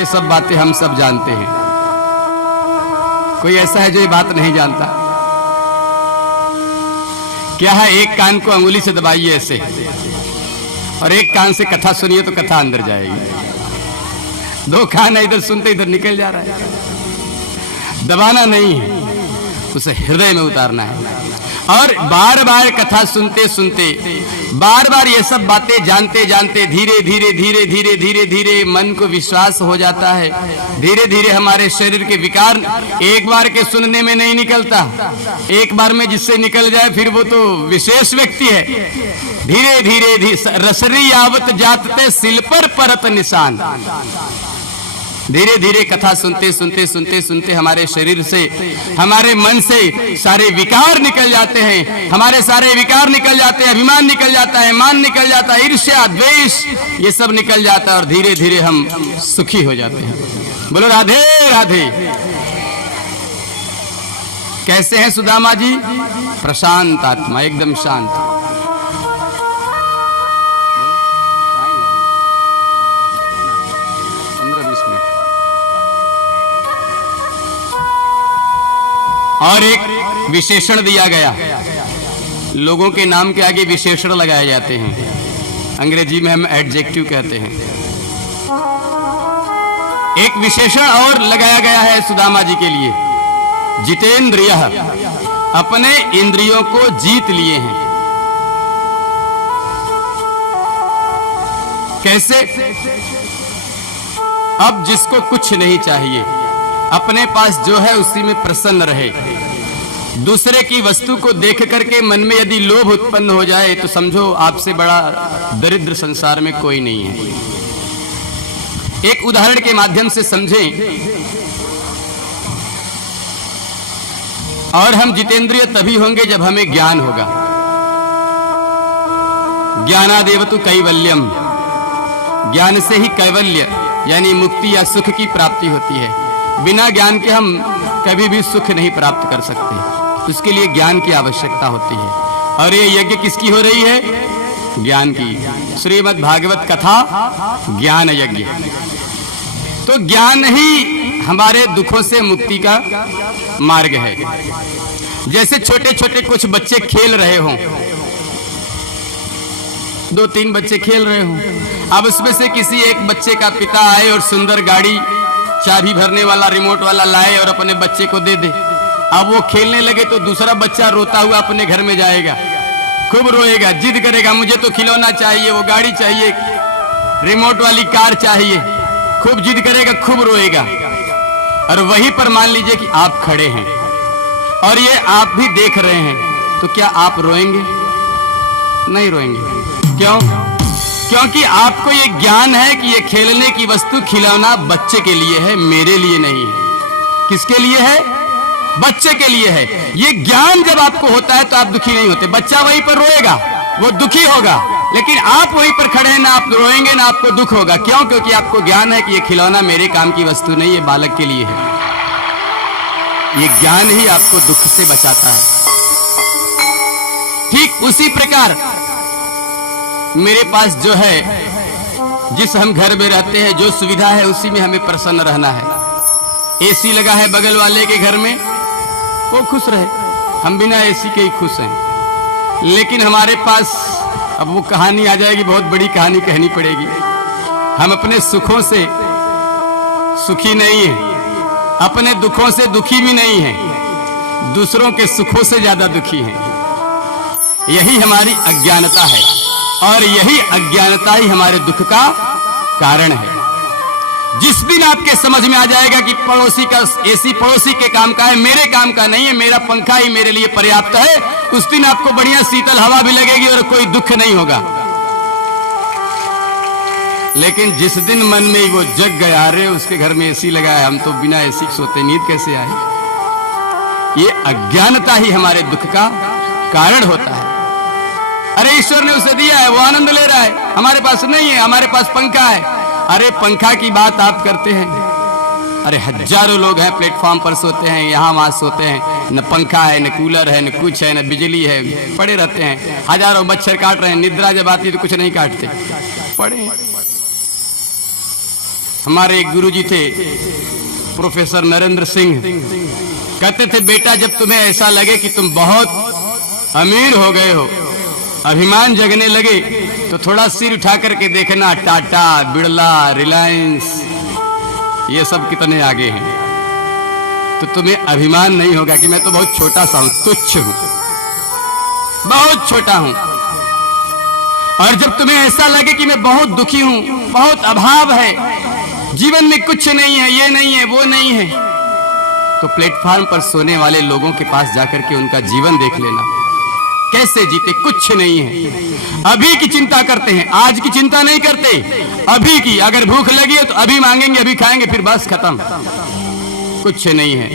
ये सब बातें हम सब जानते हैं। कोई ऐसा है जो ये बात नहीं जानता? क्या है, एक कान को अंगुली से दबाइए ऐसे, और एक कान से कथा सुनिए तो कथा अंदर जाएगी। दो कान है, इधर सुनते इधर निकल जा रहा है। दबाना नहीं है, उसे हृदय में उतारना है। और बार बार कथा सुनते सुनते, बार बार ये सब बातें जानते जानते धीरे धीरे धीरे धीरे धीरे धीरे मन को विश्वास हो जाता है। धीरे धीरे हमारे शरीर के विकार एक बार के सुनने में नहीं निकलता, एक बार में जिससे निकल जाए फिर वो तो विशेष व्यक्ति है। धीरे धीरे रसरी आवत जातते सिल पर परत निशान। धीरे धीरे कथा सुनते सुनते सुनते सुनते हमारे शरीर से, हमारे मन से सारे विकार निकल जाते हैं। हमारे सारे विकार निकल जाते हैं, अभिमान निकल जाता है, मान निकल जाता है, ईर्ष्या द्वेष ये सब निकल जाता है, और धीरे धीरे हम सुखी हो जाते हैं। बोलो राधे राधे। कैसे हैं सुदामा जी? प्रशांत आत्मा, एकदम शांत। और एक विशेषण दिया गया, लोगों के नाम के आगे विशेषण लगाए जाते हैं, अंग्रेजी में हम एडजेक्टिव कहते हैं। एक विशेषण और लगाया गया है सुदामा जी के लिए, जितेंद्रियः, अपने इंद्रियों को जीत लिए हैं। कैसे? अब जिसको कुछ नहीं चाहिए, अपने पास जो है उसी में प्रसन्न रहे। दूसरे की वस्तु को देख करके मन में यदि लोभ उत्पन्न हो जाए तो समझो आपसे बड़ा दरिद्र संसार में कोई नहीं है। एक उदाहरण के माध्यम से समझें। और हम जितेंद्रिय तभी होंगे जब हमें ज्ञान होगा। ज्ञानादेव तु कैवल्यम, ज्ञान से ही कैवल्य यानी मुक्ति या सुख की प्राप्ति होती है। बिना ज्ञान के हम कभी भी सुख नहीं प्राप्त कर सकते, उसके लिए ज्ञान की आवश्यकता होती है। और ये यज्ञ किसकी हो रही है? ज्ञान की। श्रीमद् भागवत कथा ज्ञान यज्ञ। तो ज्ञान ही हमारे दुखों से मुक्ति का मार्ग है। जैसे छोटे छोटे कुछ बच्चे खेल रहे हों, 2-3 बच्चे खेल रहे हों, अब उसमें से किसी एक बच्चे का पिता आए और सुंदर गाड़ी, चाबी भरने वाला, रिमोट वाला लाए और अपने बच्चे को दे दे। अब वो खेलने लगे तो दूसरा बच्चा रोता हुआ अपने घर में जाएगा, खूब रोएगा, जिद करेगा, मुझे तो खिलौना चाहिए, वो गाड़ी चाहिए, रिमोट वाली कार चाहिए, खूब जिद करेगा, खूब रोएगा। और वहीं पर मान लीजिए कि आप खड़े हैं और ये आप भी देख रहे हैं, तो क्या आप रोएंगे? नहीं रोएंगे। क्यों? क्योंकि आपको ये ज्ञान है कि ये खेलने की वस्तु, खिलौना बच्चे के लिए है, मेरे लिए नहीं है। किसके लिए है? बच्चे के लिए है। ये ज्ञान जब आपको होता है तो आप दुखी नहीं होते। बच्चा वहीं पर रोएगा, वो दुखी होगा, लेकिन आप वहीं पर खड़े हैं, ना आप रोएंगे ना आपको दुख होगा। क्यों? क्योंकि आपको ज्ञान है कि ये खिलौना मेरे काम की वस्तु नहीं, ये बालक के लिए है। ये ज्ञान ही आपको दुख से बचाता है। ठीक उसी प्रकार मेरे पास जो है, जिस हम घर में रहते हैं, जो सुविधा है उसी में हमें प्रसन्न रहना है। एसी लगा है बगल वाले के घर में, वो खुश रहे, हम बिना एसी के ही खुश हैं। लेकिन हमारे पास अब वो कहानी आ जाएगी, बहुत बड़ी कहानी कहनी पड़ेगी। हम अपने सुखों से सुखी नहीं है, अपने दुखों से दुखी भी नहीं है, दूसरों के सुखों से ज्यादा दुखी हैं। यही हमारी अज्ञानता है, और यही अज्ञानता ही हमारे दुख का कारण है। जिस दिन आपके समझ में आ जाएगा कि पड़ोसी का एसी पड़ोसी के काम का है, मेरे काम का नहीं है, मेरा पंखा ही मेरे लिए पर्याप्त है, उस दिन आपको बढ़िया शीतल हवा भी लगेगी और कोई दुख नहीं होगा। लेकिन जिस दिन मन में वो जग गया, अरे उसके घर में एसी लगा है, हम तो बिना एसी सोते, नींद कैसे आए? ये अज्ञानता ही हमारे दुख का कारण होता है। अरे ईश्वर ने उसे दिया है, वो आनंद ले रहा है, हमारे पास नहीं है, हमारे पास पंखा है। अरे पंखा की बात आप करते हैं, अरे हजारों लोग हैं प्लेटफॉर्म पर सोते हैं, यहाँ वहाँ सोते हैं, न पंखा है, न कूलर है, न कुछ है, न बिजली है, पड़े रहते हैं। हजारों मच्छर काट रहे हैं, निद्रा जब आती तो कुछ नहीं काटते, पड़े। हमारे एक गुरुजी थे प्रोफेसर नरेंद्र सिंह, कहते थे बेटा जब तुम्हें ऐसा लगे कि तुम बहुत अमीर हो गए हो, अभिमान जगने लगे, तो थोड़ा सिर उठा करके देखना टाटा, बिड़ला, रिलायंस ये सब कितने आगे हैं। तो तुम्हें अभिमान नहीं होगा कि मैं तो बहुत छोटा सा हूं, तुच्छ हूं, बहुत छोटा हूं। और जब तुम्हें ऐसा लगे कि मैं बहुत दुखी हूं, बहुत अभाव है, जीवन में कुछ नहीं है, ये नहीं है, वो नहीं है, तो प्लेटफॉर्म पर सोने वाले लोगों के पास जाकर के उनका जीवन देख लेना, कैसे जीते, कुछ नहीं है। अभी की चिंता करते हैं, आज की चिंता नहीं करते, अभी की। अगर भूख लगी है तो अभी मांगेंगे, अभी खाएंगे, फिर बस खत्म, कुछ नहीं है,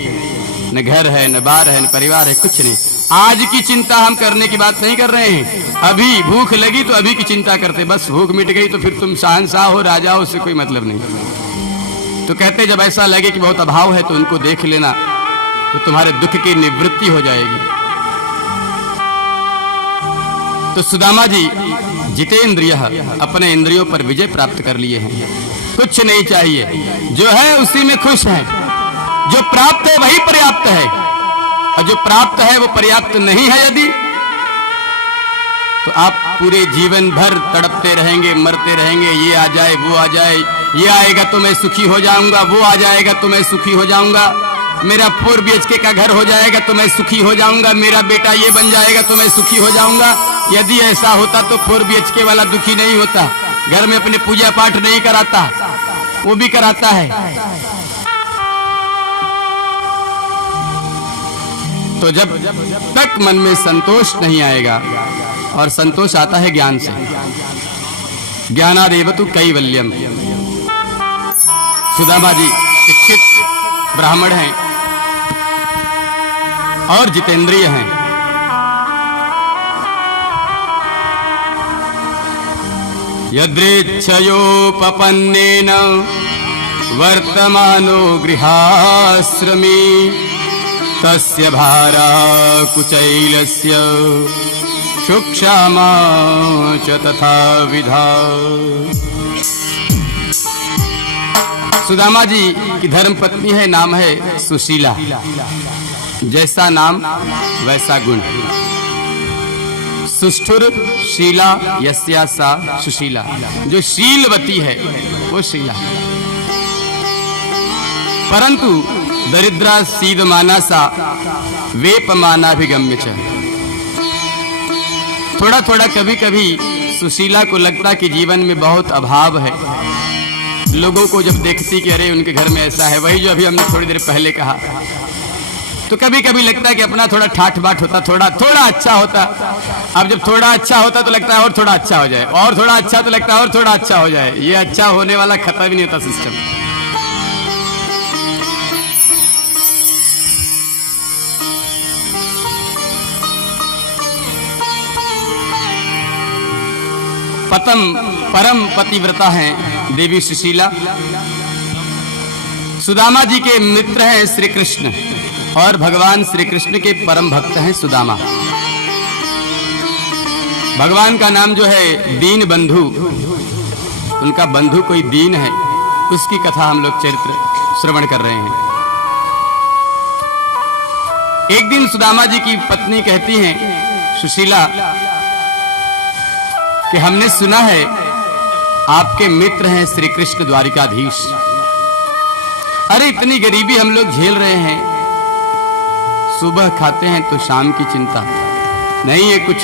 न घर है, न बार है, न परिवार है, कुछ नहीं। आज की चिंता हम करने की बात नहीं कर रहे हैं, अभी भूख लगी तो अभी की चिंता करते, बस भूख मिट गई तो फिर तुम शहंशाह हो, राजा हो, उससे कोई मतलब नहीं। तो कहते जब ऐसा लगे कि बहुत अभाव है तो उनको देख लेना, तो तुम्हारे दुख की निवृत्ति हो जाएगी। तो सुदामा जी जितेंद्रिय अपने इंद्रियों पर विजय प्राप्त कर लिए हैं, कुछ नहीं चाहिए, जो है उसी में खुश है, जो प्राप्त है वही पर्याप्त है, और जो प्राप्त है वो पर्याप्त नहीं है यदि, तो आप पूरे जीवन भर तड़पते रहेंगे, मरते रहेंगे, ये आ जाए, वो आ जाए, ये आएगा तो मैं सुखी हो जाऊंगा, वो आ जाएगा तो मैं सुखी हो जाऊंगा, मेरा 4 BHK का घर हो जाएगा तो मैं सुखी हो जाऊंगा, मेरा बेटा ये बन जाएगा तो मैं सुखी हो जाऊंगा। यदि ऐसा होता तो 4 BHK वाला दुखी नहीं होता, घर में अपने पूजा पाठ नहीं कराता, वो भी कराता है। तो जब तक मन में संतोष नहीं आएगा, और संतोष आता है ज्ञान से, ज्ञानादेव तु कैवल्यम। सुदामा जी शिक्षित ब्राह्मण हैं और जितेंद्रिय हैं। यदृच्छयोपपन्नेन वर्तमानो गृहाश्रमी तस्य भारा कुचैलस्य शुक्षामा च तथा विधा। सुदामा जी की धर्म पत्नी है, नाम है सुशीला। जैसा नाम वैसा गुण, सुष्ठुर शीला यस्या सा सुशीला, जो शीलवती है वो शीला। परंतु दरिद्रा सीदमाना सा वेपमानाभिगम्य च। थोड़ा थोड़ा कभी कभी सुशीला को लगता कि जीवन में बहुत अभाव है, लोगों को जब देखती कि अरे उनके घर में ऐसा है, वही जो अभी हमने थोड़ी देर पहले कहा, तो कभी कभी लगता है कि अपना थोड़ा ठाठ बाट होता, थोड़ा थोड़ा अच्छा होता। अब जब थोड़ा अच्छा होता तो लगता है और थोड़ा अच्छा हो जाए, और थोड़ा अच्छा तो लगता है और थोड़ा अच्छा हो जाए। ये अच्छा होने वाला खत्म ही नहीं होता सिस्टम। परम पतिव्रता हैं देवी सुशीला। सुदामा जी के मित्र हैं श्री कृष्ण, और भगवान श्री कृष्ण के परम भक्त हैं सुदामा। भगवान का नाम जो है दीन बंधु, उनका बंधु कोई दीन है, उसकी कथा हम लोग चरित्र श्रवण कर रहे हैं। एक दिन सुदामा जी की पत्नी कहती हैं सुशीला कि हमने सुना है आपके मित्र हैं श्री कृष्ण द्वारिकाधीश। अरे इतनी गरीबी हम लोग झेल रहे हैं, सुबह खाते हैं तो शाम की चिंता नहीं है कुछ,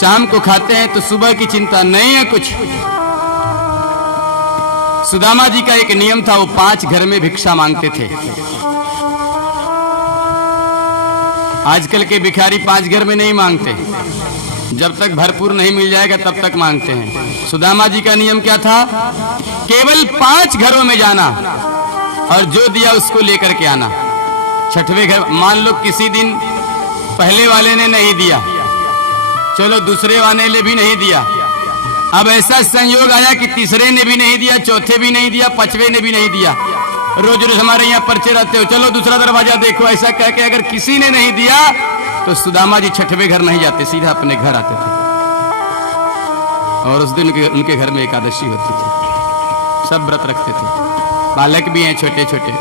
शाम को खाते हैं तो सुबह की चिंता नहीं है कुछ। सुदामा जी का एक नियम था, वो 5 घर में भिक्षा मांगते थे। आजकल के भिखारी 5 घर में नहीं मांगते, जब तक भरपूर नहीं मिल जाएगा तब तक मांगते हैं। सुदामा जी का नियम क्या था? केवल 5 घरों में जाना और जो दिया उसको लेकर के आना। 6वें घर, मान लो किसी दिन पहले वाले ने नहीं दिया, चलो दूसरे वाले ने भी नहीं दिया, अब ऐसा संयोग आया कि तीसरे ने भी नहीं दिया, चौथे भी नहीं दिया, 5वें ने भी नहीं दिया। रोज रोज हमारे यहाँ पर्चे रहते हो, चलो दूसरा दरवाजा देखो, ऐसा कह के अगर किसी ने नहीं दिया तो सुदामा जी 6वें घर नहीं जाते, सीधा अपने घर आते थे। और उस दिन उनके घर में एकादशी होती थी। सब व्रत रखते थे, बालक भी हैं छोटे छोटे।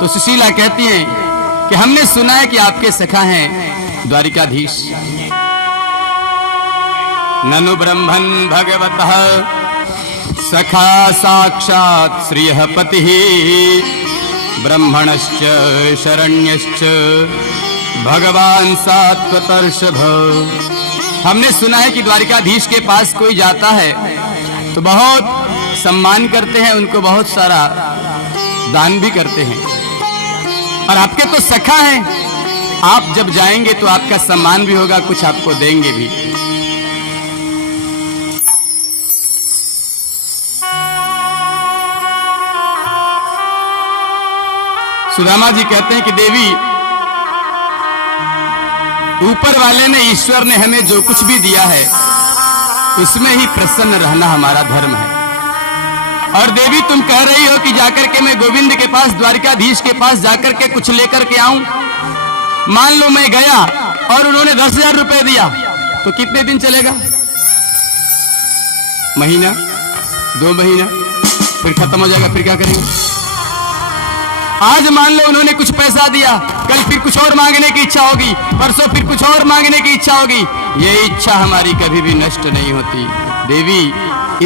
तो सुशीला कहती हैं कि हमने सुना है कि आपके सखा हैं द्वारिकाधीश। ननु ब्रह्मन् भगवतः सखा साक्षात् श्रियः पतिः ब्रह्मणश्च शरण्यश्च भगवान सात्वतर्षभ। हमने सुना है कि द्वारिकाधीश के पास कोई जाता है तो बहुत सम्मान करते हैं, उनको बहुत सारा दान भी करते हैं। और आपके तो सखा हैं, आप जब जाएंगे तो आपका सम्मान भी होगा, कुछ आपको देंगे भी। सुदामा जी कहते हैं कि देवी, ऊपर वाले ने, ईश्वर ने हमें जो कुछ भी दिया है उसमें ही प्रसन्न रहना हमारा धर्म है। और देवी तुम कह रही हो कि जाकर के मैं गोविंद के पास, द्वारिकाधीश के पास जाकर के कुछ लेकर के आऊं। मान लो मैं गया और उन्होंने 10,000 रुपए दिया तो कितने दिन चलेगा? महीना, 2 महीना, फिर खत्म हो जाएगा, फिर क्या करेंगे? आज मान लो उन्होंने कुछ पैसा दिया, कल फिर कुछ और मांगने की इच्छा होगी, परसों फिर कुछ और मांगने की इच्छा होगी। ये इच्छा हमारी कभी भी नष्ट नहीं होती देवी,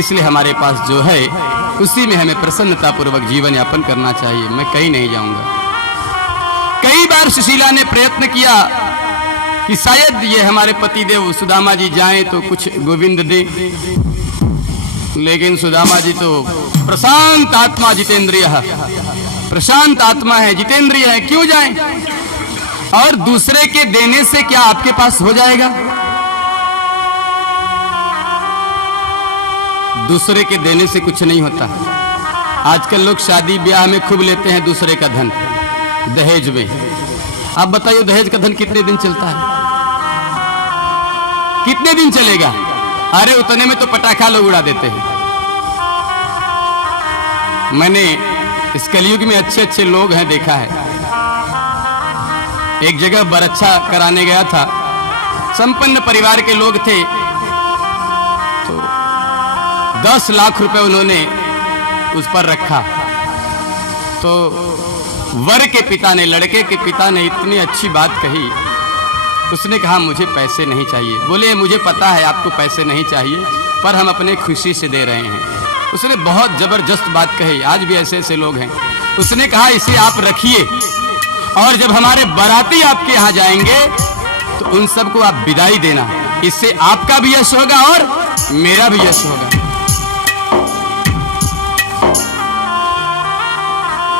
इसलिए हमारे पास जो है उसी में हमें प्रसन्नता पूर्वक जीवन यापन करना चाहिए। मैं कहीं नहीं जाऊंगा। कई बार सुशीला ने प्रयत्न किया कि शायद ये हमारे पतिदेव सुदामा जी जाएं तो कुछ गोविंद दे, लेकिन सुदामा जी तो प्रशांत आत्मा जितेंद्रिय, प्रशांत आत्मा है, जितेंद्रिय है, क्यों जाएं? और दूसरे के देने से क्या आपके पास हो जाएगा? दूसरे के देने से कुछ नहीं होता। आजकल लोग शादी ब्याह में खूब लेते हैं दूसरे का धन, दहेज में। आप बताइए दहेज का धन कितने दिन चलता है? कितने दिन चलेगा? अरे उतने में तो पटाखा लोग उड़ा देते हैं। मैंने इस कलयुग में अच्छे अच्छे लोग हैं देखा है। एक जगह बरच्छा कराने गया था, संपन्न परिवार के लोग थे, तो 10 लाख रुपए उन्होंने उस पर रखा। तो वर के पिता ने, लड़के के पिता ने इतनी अच्छी बात कही, उसने कहा मुझे पैसे नहीं चाहिए। बोले मुझे पता है आपको पैसे नहीं चाहिए, पर हम अपने खुशी से दे रहे हैं। उसने बहुत जबरदस्त बात कही, आज भी ऐसे ऐसे लोग हैं। उसने कहा इसे आप रखिए और जब हमारे बाराती आपके यहाँ जाएंगे तो उन सबको आप विदाई देना, इससे आपका भी यश होगा और मेरा भी यश होगा।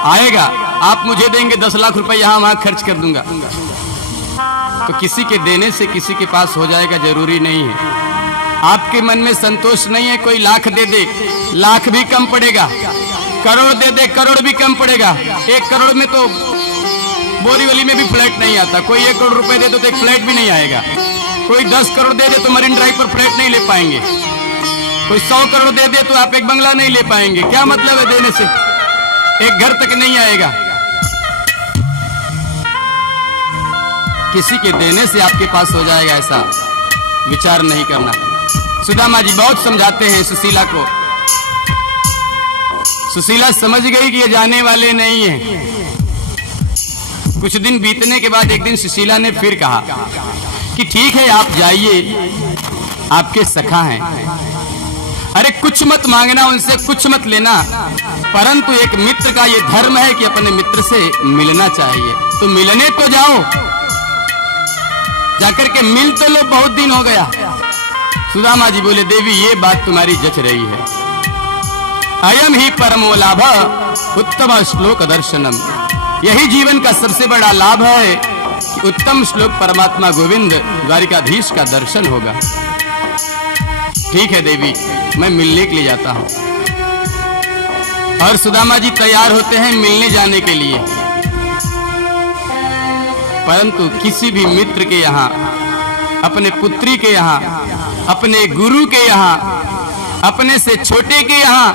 आएगा, आप मुझे देंगे 10 लाख रुपए, यहां वहां खर्च कर दूंगा। तो किसी के देने से किसी के पास हो जाएगा जरूरी नहीं है। आपके मन में संतोष नहीं है, कोई लाख दे दे, लाख भी कम पड़ेगा। करोड़ दे दे, करोड़ भी कम पड़ेगा। 1 करोड़ में तो बोरीवली में भी फ्लैट नहीं आता। कोई 1 करोड़ रुपए दे दो तो एक फ्लैट भी नहीं आएगा। कोई 10 करोड़ दे दे तो मरीन ड्राइव पर फ्लैट नहीं ले पाएंगे। कोई 100 करोड़ दे दे तो आप एक बंगला नहीं ले पाएंगे। क्या मतलब है देने से? एक घर तक नहीं आएगा। किसी के देने से आपके पास हो जाएगा ऐसा विचार नहीं करना। सुदामा जी बहुत समझाते हैं सुशीला को। सुशीला समझ गई कि ये जाने वाले नहीं हैं। कुछ दिन बीतने के बाद एक दिन सुशीला ने फिर कहा कि ठीक है आप जाइए, आपके सखा हैं। अरे कुछ मत मांगना उनसे, कुछ मत लेना, परंतु एक मित्र का ये धर्म है कि अपने मित्र से मिलना चाहिए। तो मिलने तो जाओ, जाकर के मिल तो लो, बहुत दिन हो गया। सुदामा जी बोले देवी ये बात तुम्हारी जच रही है। अयम ही परमो लाभ उत्तम श्लोक दर्शनम। यही जीवन का सबसे बड़ा लाभ है कि उत्तम श्लोक परमात्मा गोविंद द्वारिकाधीश का दर्शन होगा। ठीक है देवी, मैं मिलने के लिए जाता हूं। और सुदामा जी तैयार होते हैं मिलने जाने के लिए, परंतु किसी भी मित्र के यहाँ, अपने पुत्री के यहाँ, अपने गुरु के यहाँ, अपने से छोटे के यहाँ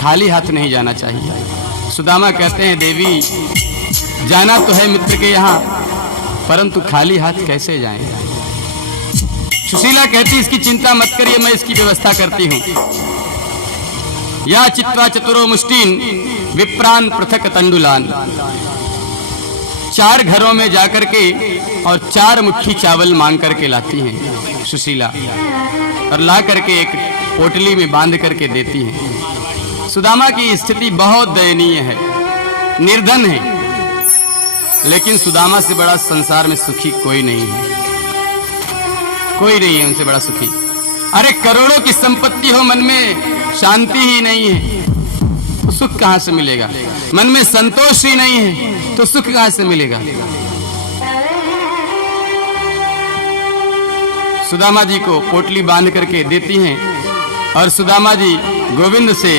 खाली हाथ नहीं जाना चाहिए। सुदामा कहते हैं देवी जाना तो है मित्र के यहाँ, परंतु खाली हाथ कैसे जाएं? सुशीला कहती इसकी चिंता मत करिए, मैं इसकी व्यवस्था करती हूँ। या चित्वा चतुरो मुष्टिन विप्रान पृथक तंडुलान। 4 घरों में जाकर के और 4 मुट्ठी चावल मांग करके लाती हैं सुशीला, और ला करके एक पोटली में बांध करके देती हैं। सुदामा की स्थिति बहुत दयनीय है, निर्धन है, लेकिन सुदामा से बड़ा संसार में सुखी कोई नहीं है, कोई नहीं है उनसे बड़ा सुखी। अरे करोड़ों की संपत्ति हो, मन में शांति ही नहीं है तो सुख कहां से मिलेगा? मन में संतोष ही नहीं है तो सुख कहां से मिलेगा? सुदामा जी को पोटली बांध करके देती हैं और सुदामा जी गोविंद से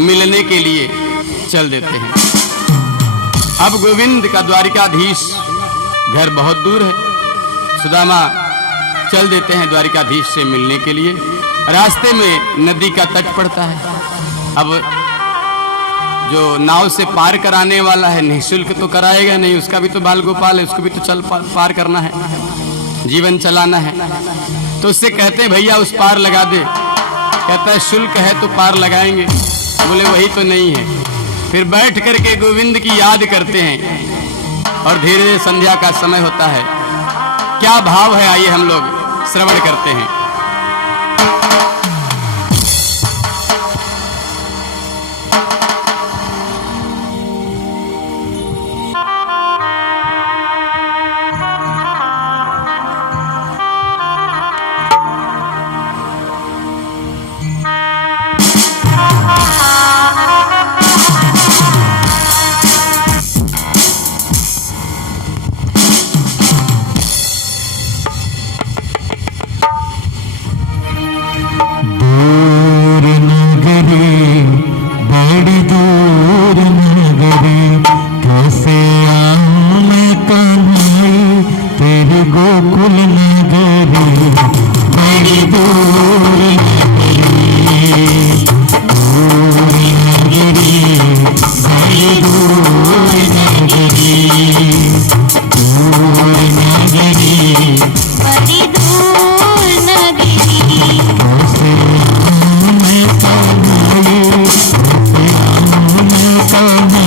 मिलने के लिए चल देते हैं। अब गोविंद का द्वारिकाधीश घर बहुत दूर है। सुदामा चल देते हैं द्वारिकाधीश से मिलने के लिए। रास्ते में नदी का तट पड़ता है। अब जो नाव से पार कराने वाला है निःशुल्क तो कराएगा नहीं, उसका भी तो बाल गोपाल है, उसको भी तो चल पार करना है, जीवन चलाना है। तो उससे कहते हैं भैया उस पार लगा दे। कहता है शुल्क है तो पार लगाएंगे। बोले वही तो नहीं है। फिर बैठ करके गोविंद की याद करते हैं और धीरे धीरे संध्या का समय होता है। क्या भाव है आइए हम लोग श्रवण करते हैं। Oh